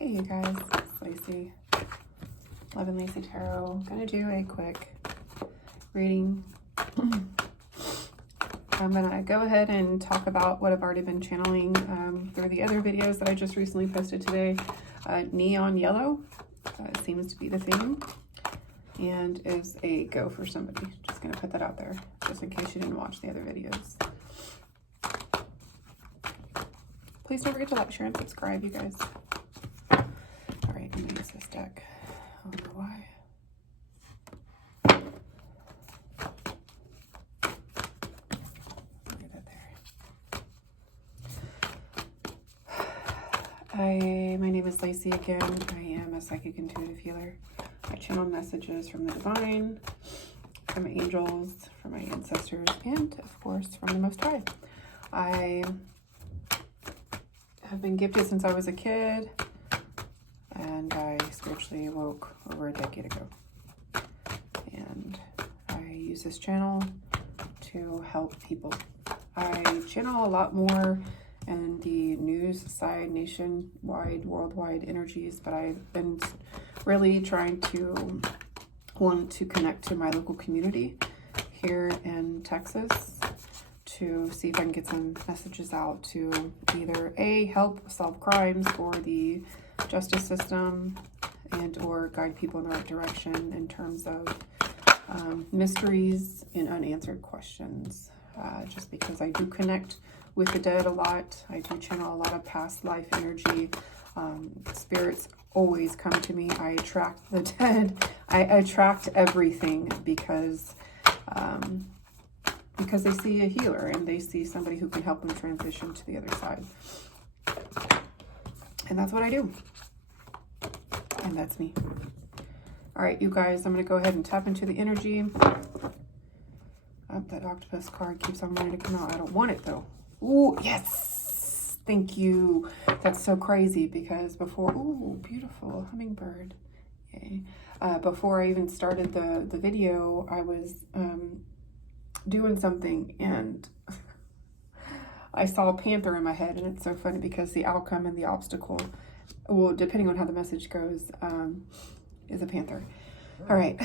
Hey you guys, it's Lacey, Love and Lacey Tarot. I'm gonna do a quick reading. I'm gonna go ahead and talk about what I've already been channeling through the other videos that I just recently posted today. Neon yellow seems to be the theme and is a go for somebody. Just gonna put that out there just in case you didn't watch the other videos. Please don't forget to like, share, and subscribe, you guys. All right, I'm gonna use this deck. I don't know why. Leave that there. My name is Lacey again. I am a psychic intuitive healer. I channel messages from the divine, from angels, from my ancestors, and of course from the Most High. I have been gifted since I was a kid, and I spiritually awoke over a decade ago. And I use this channel to help people. I channel a lot more in the news side, nationwide, worldwide energies, but I've been really trying to want to connect to my local community here in Texas to see if I can get some messages out to either A, help solve crimes for the justice system, and or guide people in the right direction in terms of mysteries and unanswered questions. Just because I do connect with the dead a lot. I do channel a lot of past life energy. Spirits always come to me. I attract the dead. I attract everything because they see a healer and they see somebody who can help them transition to the other side. And that's what I do. And that's me. All right, you guys, I'm going to go ahead and tap into the energy. Oh, that octopus card keeps on wanting to come out. I don't want it though. Ooh, yes. Thank you. That's so crazy because before, ooh, beautiful hummingbird. Yay. Before I even started the video, I was doing something and I saw a panther in my head, and it's so funny because the outcome and the obstacle, well, depending on how the message goes, is a panther. All right.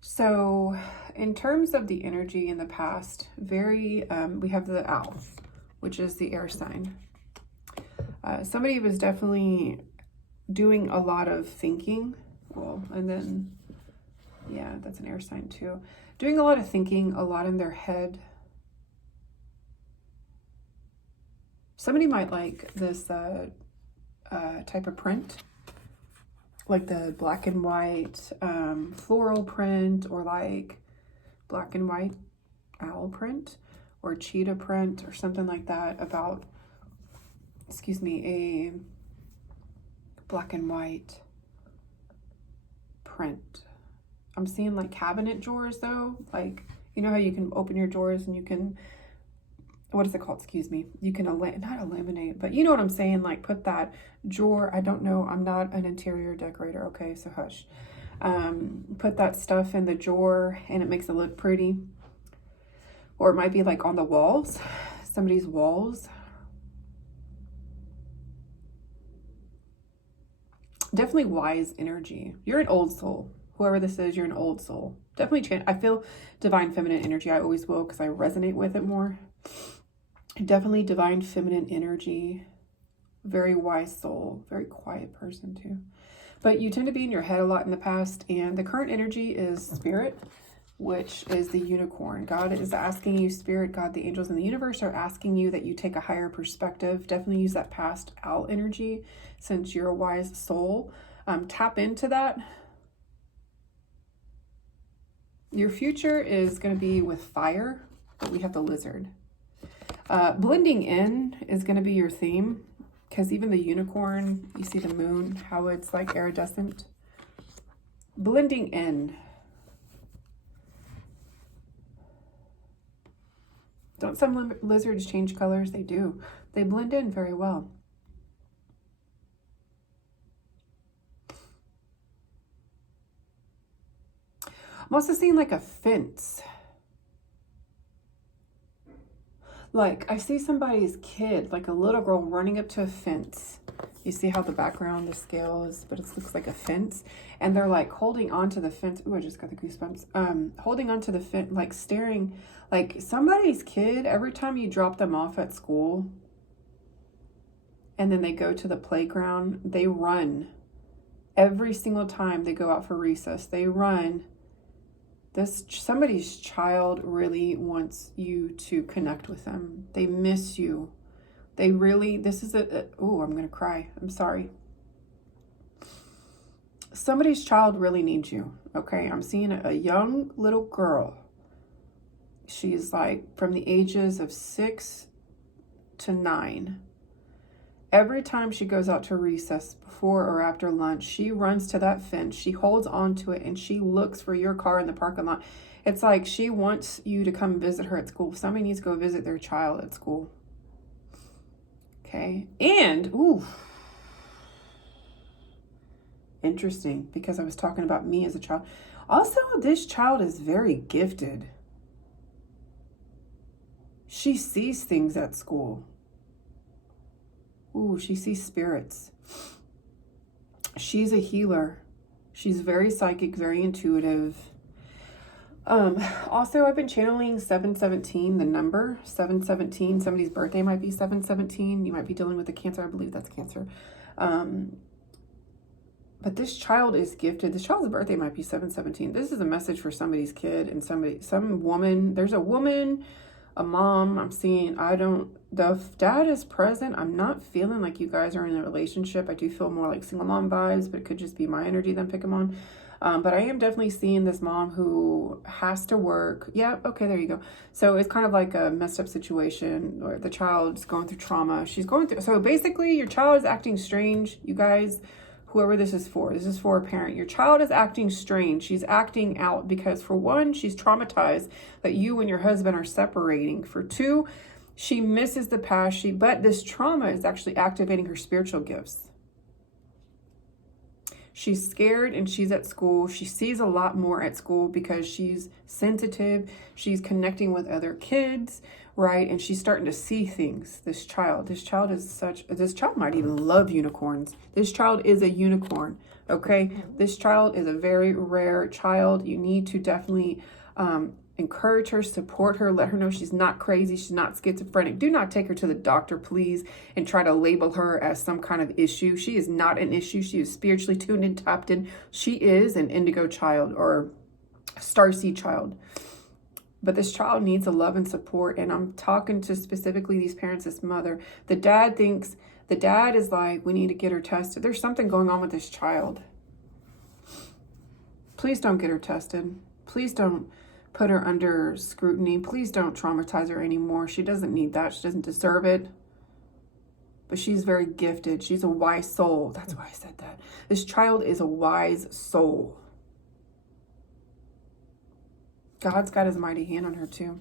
So in terms of the energy in the past, we have the owl, which is the air sign. Somebody was definitely doing a lot of thinking. Well, and then, yeah, that's an air sign too. Doing a lot of thinking, a lot in their head. Somebody might like this type of print, like the black and white floral print, or like black and white owl print or cheetah print or something like that, about, excuse me, a black and white print. I'm seeing like cabinet drawers though, like, you know how you can open your drawers and you can, what is it called? Excuse me. You can not eliminate, but you know what I'm saying? Like put that drawer. I don't know. I'm not an interior decorator. Okay. So hush. Put that stuff in the drawer and it makes it look pretty. Or it might be like on the walls, somebody's walls. Definitely wise energy. You're an old soul. Whoever this is, you're an old soul. Definitely I feel divine feminine energy. I always will because I resonate with it more. Definitely divine feminine energy, very wise soul, very quiet person too. But you tend to be in your head a lot in the past, and the current energy is spirit, which is the unicorn. God is asking you, spirit, God, the angels in the universe are asking you that you take a higher perspective. Definitely use that past owl energy since you're a wise soul. Tap into that. Your future is going to be with fire, but we have the lizard. Blending in is going to be your theme, because even the unicorn, you see the moon, how it's like iridescent. Blending in. Don't some lizards change colors? They do. They blend in very well. I'm also seeing like a fence. Like I see somebody's kid, like a little girl running up to a fence. You see how the background, the scale is, but it looks like a fence. And they're like holding onto the fence. Ooh, I just got the goosebumps. Holding onto the fence, like staring, like somebody's kid, every time you drop them off at school and then they go to the playground, they run. Every single time they go out for recess, they run. Somebody's child really wants you to connect with them. They miss you. They really, this is oh, I'm going to cry. I'm sorry. Somebody's child really needs you. Okay. I'm seeing a young little girl. She's like from the ages of 6 to 9. Every time she goes out to recess before or after lunch, she runs to that fence. She holds on to it and she looks for your car in the parking lot. It's like she wants you to come visit her at school. Somebody needs to go visit their child at school. Okay. And, ooh, interesting, because I was talking about me as a child. Also, this child is very gifted. She sees things at school. Ooh, she sees spirits. She's a healer. She's very psychic, very intuitive. Also, I've been channeling 717, the number 717. Somebody's birthday might be 717. You might be dealing with a Cancer. I believe that's Cancer. But this child is gifted. This child's birthday might be 717. This is a message for somebody's kid and some woman. There's a woman, a mom. I'm seeing, the dad is present. I'm not feeling like you guys are in a relationship. I do feel more like single mom vibes, but it could just be my energy that I'm picking on. But I am definitely seeing this mom who has to work. Yeah, okay, there you go. So it's kind of like a messed up situation where the child's going through trauma. So basically your child is acting strange, you guys, whoever this is for a parent. Your child is acting strange. She's acting out because for one, she's traumatized that you and your husband are separating. For two, she misses the past. But this trauma is actually activating her spiritual gifts. She's scared and she's at school. She sees a lot more at school because she's sensitive. She's connecting with other kids, right? And she's starting to see things. This child might even love unicorns. This child is a unicorn, okay? This child is a very rare child. You need to definitely encourage her, support her, let her know she's not crazy, she's not schizophrenic. Do not take her to the doctor, please, and try to label her as some kind of issue. She is not an issue. She is spiritually tuned and tapped in. She is an indigo child or starseed child. But this child needs a love and support. And I'm talking to specifically these parents, this mother. The dad is like, we need to get her tested. There's something going on with this child. Please don't get her tested. Please don't put her under scrutiny. Please don't traumatize her anymore. She doesn't need that. She doesn't deserve it. But she's very gifted. She's a wise soul. That's why I said that. This child is a wise soul. God's got his mighty hand on her too.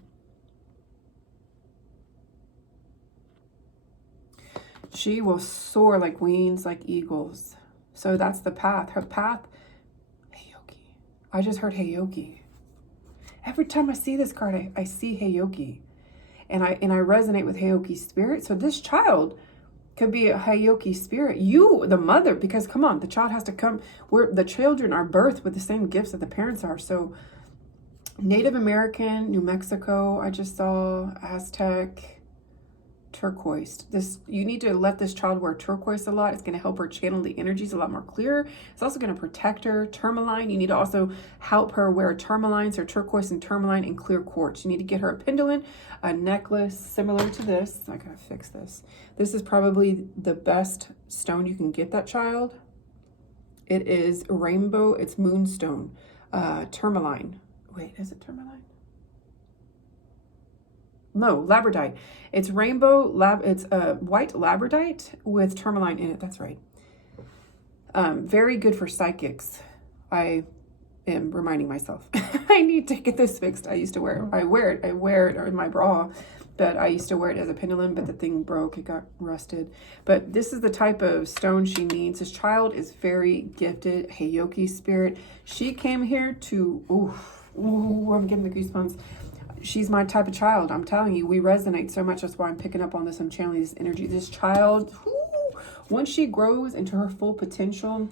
She will soar like wings, like eagles. So that's the path. Her path, Heyoka. I just heard Heyoka. Every time I see this card, I see Heyoka. And I resonate with Heyoka's spirit. So this child could be a Heyoka spirit. You, the mother, because come on, the child has to come. The children are birthed with the same gifts that the parents are. So Native American, New Mexico, I just saw, Aztec, turquoise. You need to let this child wear turquoise a lot. It's going to help her channel the energies a lot more clear. It's also going to protect her. Tourmaline, you need to also help her wear tourmalines, or turquoise and tourmaline and clear quartz. You need to get her a pendulum, a necklace similar to this. I gotta fix this. This is probably the best stone you can get that child. It is rainbow. It's moonstone, tourmaline. Wait, is it tourmaline? No, labradite. It's rainbow it's white labradite with tourmaline in it. That's right. Very good for psychics. I am reminding myself. I need to get this fixed. I used to wear it. I wear it in my bra. but I used to wear it as a pendulum, but the thing broke, it got rusted. But this is the type of stone she needs. This child is very gifted, Heyoka spirit. She came here to, ooh, I'm getting the goosebumps. She's my type of child. I'm telling you, we resonate so much. That's why I'm picking up on this. I'm channeling this energy. This child, once she grows into her full potential,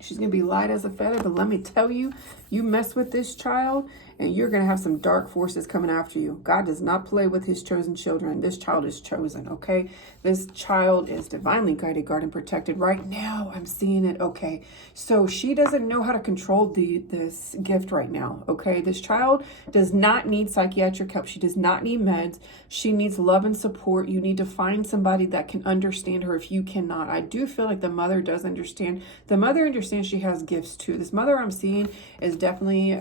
she's going to be light as a feather. But let me tell you, you mess with this child and you're going to have some dark forces coming after you. God does not play with his chosen children. This child is chosen, okay? This child is divinely guided, guarded, and protected. Right now, I'm seeing it, okay? So she doesn't know how to control this gift right now, okay? This child does not need psychiatric help. She does not need meds. She needs love and support. You need to find somebody that can understand her if you cannot. I do feel like the mother does understand. The mother understands she has gifts too. This mother I'm seeing is definitely...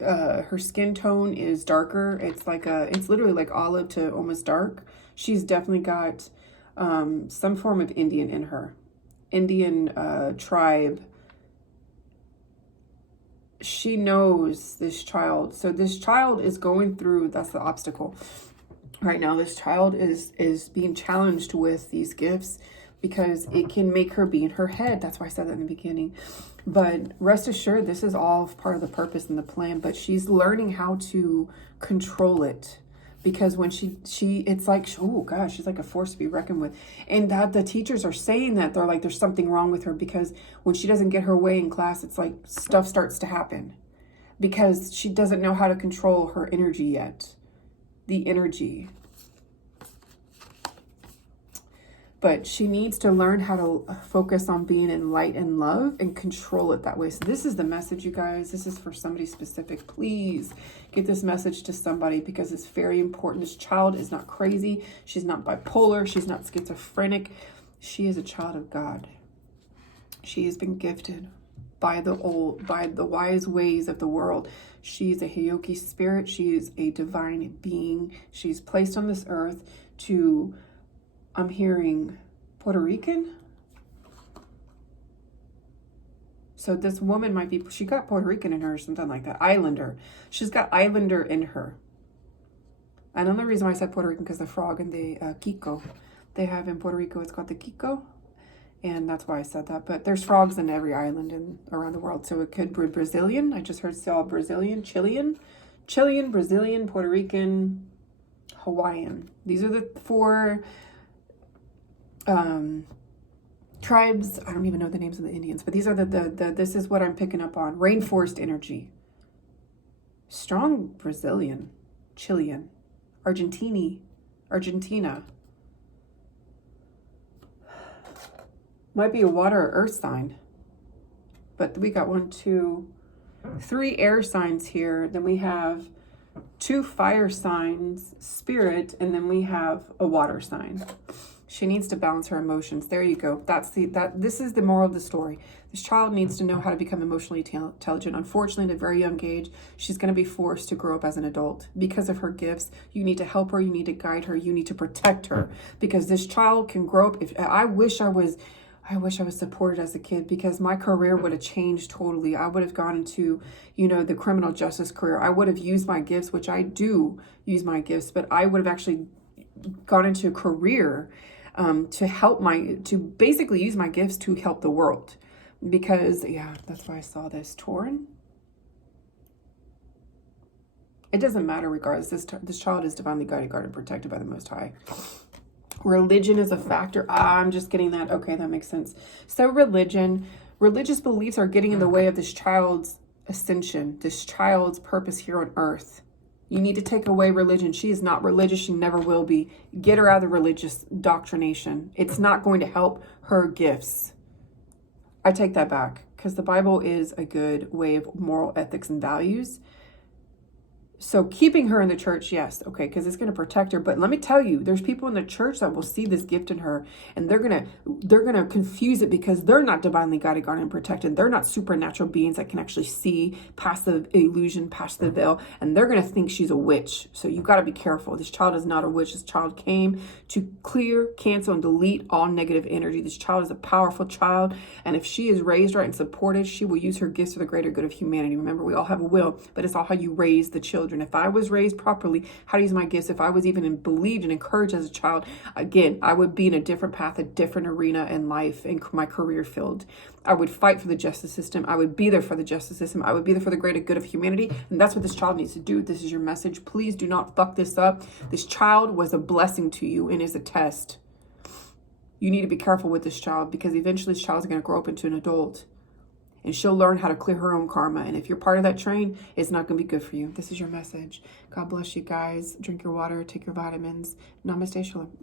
her skin tone is darker. It's literally like olive to almost dark. She's definitely got some form of Indian in her. Indian tribe. She knows this child. So this child is going through, that's the obstacle. Right now, this child is being challenged with these gifts because it can make her be in her head. That's why I said that in the beginning. But rest assured, this is all part of the purpose and the plan. But she's learning how to control it. Because when it's like, oh gosh, she's like a force to be reckoned with. And that the teachers are saying that, they're like, there's something wrong with her. Because when she doesn't get her way in class, it's like stuff starts to happen. Because she doesn't know how to control her energy yet. The energy. But she needs to learn how to focus on being in light and love and control it that way. So this is the message, you guys. This is for somebody specific. Please get this message to somebody because it's very important. This child is not crazy. She's not bipolar. She's not schizophrenic. She is a child of God. She has been gifted by the wise ways of the world. She's a Heyoka spirit. She is a divine being. She's placed on this earth to... I'm hearing Puerto Rican. So this woman might be, she got Puerto Rican in her or something like that. Islander. She's got Islander in her. And another reason why I said Puerto Rican because the frog and the Kiko. They have in Puerto Rico, it's called the Kiko. And that's why I said that. But there's frogs in every island around the world. So it could be Brazilian. I just heard saw Brazilian, Chilean, Brazilian, Puerto Rican, Hawaiian. These are the four... tribes. I don't even know the names of the Indians, but these are this is what I'm picking up on. Rainforest energy. Strong Brazilian, Chilean, Argentina. Might be a water or earth sign. But we got 1, 2, 3 air signs here. Then we have 2 fire signs, spirit, and then we have a water sign. She needs to balance her emotions. There you go. This is the moral of the story. This child needs to know how to become emotionally intelligent. Unfortunately, at a very young age, she's going to be forced to grow up as an adult because of her gifts. You need to help her. You need to guide her. You need to protect her because this child can grow up. I wish I was supported as a kid because my career would have changed totally. I would have gone into, the criminal justice career. I would have used my gifts, which I do use my gifts, but I would have actually gone into a career to basically use my gifts to help the world. Because, that's why I saw this. Tauren. It doesn't matter regardless. This child is divinely guided, guarded, protected by the Most High. Religion is a factor. I'm just getting that. Okay, that makes sense. So religious beliefs are getting in the way of this child's ascension, this child's purpose here on earth. You need to take away religion. She is not religious. She never will be. Get her out of the religious doctrination. It's not going to help her gifts. I take that back because the Bible is a good way of moral ethics and values. So keeping her in the church, yes, okay, because it's going to protect her. But let me tell you, there's people in the church that will see this gift in her, and they're gonna confuse it because they're not divinely guided, guarded, and protected. They're not supernatural beings that can actually see past the illusion, past the veil, and they're gonna think she's a witch. So you got to be careful. This child is not a witch. This child came to clear, cancel, and delete all negative energy. This child is a powerful child, and if she is raised right and supported, she will use her gifts for the greater good of humanity. Remember, we all have a will, but it's all how you raise the children. children. If I was raised properly, how to use my gifts, if I was even believed and encouraged as a child, again, I would be in a different path, a different arena in life, in my career field. I would fight for the justice system. I would be there for the justice system. I would be there for the greater good of humanity. And that's what this child needs to do. This is your message. Please do not fuck this up. This child was a blessing to you and is a test. You need to be careful with this child, because eventually this child is going to grow up into an adult and she'll learn how to clear her own karma. And if you're part of that train, it's not going to be good for you. This is your message. God bless you guys. Drink your water, take your vitamins. Namaste, Shalom.